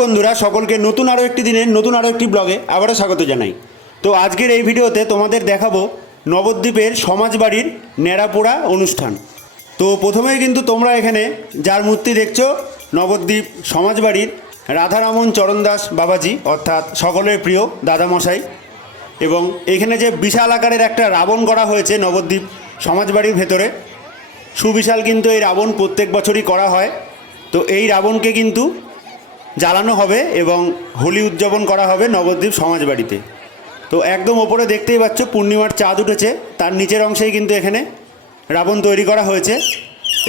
বন্ধুরা, সকলকে নতুন আরও একটি দিনের, নতুন আরও একটি ব্লগে আবারও স্বাগত জানাই। তো আজকের এই ভিডিওতে তোমাদের দেখাবো নবদ্বীপের সমাজবাড়ির ন্যাড়াপোড়া অনুষ্ঠান। তো প্রথমেই কিন্তু তোমরা এখানে যার মূর্তি দেখছ, নবদ্বীপ সমাজবাড়ির রাধারামন চরণ দাস বাবাজি, অর্থাৎ সকলের প্রিয় দাদামশাই। এবং এখানে যে বিশাল আকারের একটা রাবণ করা হয়েছে নবদ্বীপ সমাজবাড়ির ভেতরে, সুবিশাল কিন্তু এই রাবণ প্রত্যেক বছরই করা হয়। তো এই রাবণকে কিন্তু জ্বালানো হবে এবং হোলি উদযাপন করা হবে নবদ্বীপ সমাজবাড়িতে তো একদম ওপরে দেখতেই পাচ্ছ, পূর্ণিমার চাঁদ উঠেছে। তার নিচের অংশেই কিন্তু এখানে রাবণ তৈরি করা হয়েছে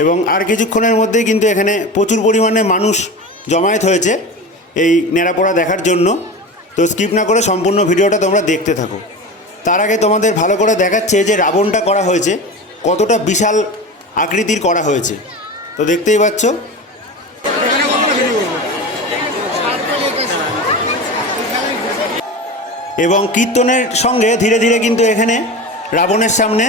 এবং আর কিছুক্ষণের মধ্যেই কিন্তু এখানে প্রচুর পরিমাণে মানুষ জমায়েত হয়েছে এই নেড়াপোড়া দেখার জন্য। তো স্কিপ না করে সম্পূর্ণ ভিডিওটা তোমরা দেখতে থাকো। তার আগে তোমাদের ভালো করে দেখাচ্ছে যে রাবণটা করা হয়েছে, কতটা বিশাল আকৃতির করা হয়েছে। তো দেখতেই পাচ্ছ এবং কীর্তনের সঙ্গে ধীরে ধীরে কিন্তু এখানে রাবণের সামনে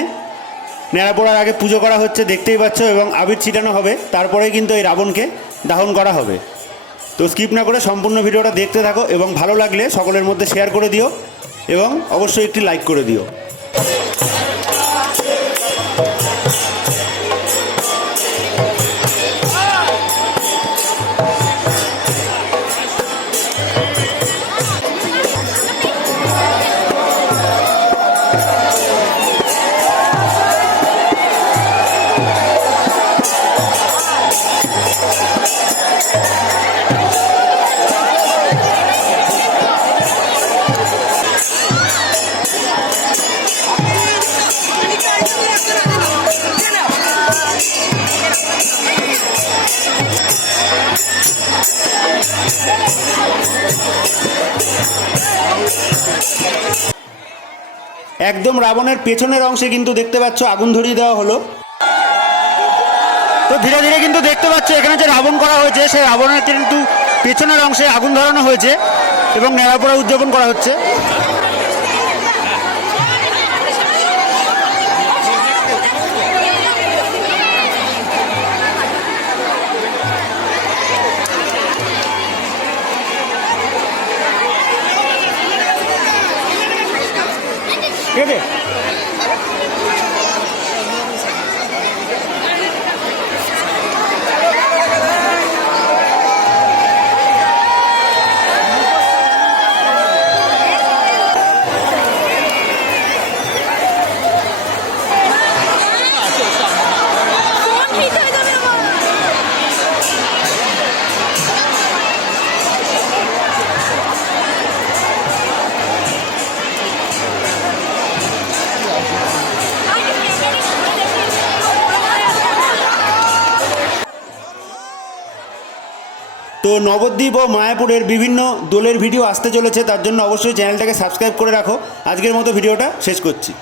নেড়াপোড়ার আগে পুজো করা হচ্ছে, দেখতেই পাচ্ছ, এবং আবির ছিটানো হবে। তারপরে কিন্তু এই রাবণকে দাহন করা হবে। তো স্কিপ না করে সম্পূর্ণ ভিডিওটা দেখতে থাকো, এবং ভালো লাগলে সকলের মধ্যে শেয়ার করে দিও, এবং অবশ্যই একটি লাইক করে দিও। একদম রাবণের পেছনের অংশে কিন্তু দেখতে পাচ্ছ আগুন ধরিয়ে দেওয়া হলো। তো ধীরে ধীরে কিন্তু দেখতে পাচ্ছ এখানে যে রাবণ করা হয়েছে, সেই রাবণের কিন্তু পেছনের অংশে আগুন ধরানো হয়েছে এবং নেড়াপোড়া উদযাপন করা হচ্ছে। Cadê? নবদ্বীপ ও মায়াপুরের বিভিন্ন দোলের ভিডিও আসতে চলেছে, তার জন্য অবশ্যই চ্যানেলটাকে সাবস্ক্রাইব করে রাখো। আজকের মতো ভিডিওটা শেষ করছি।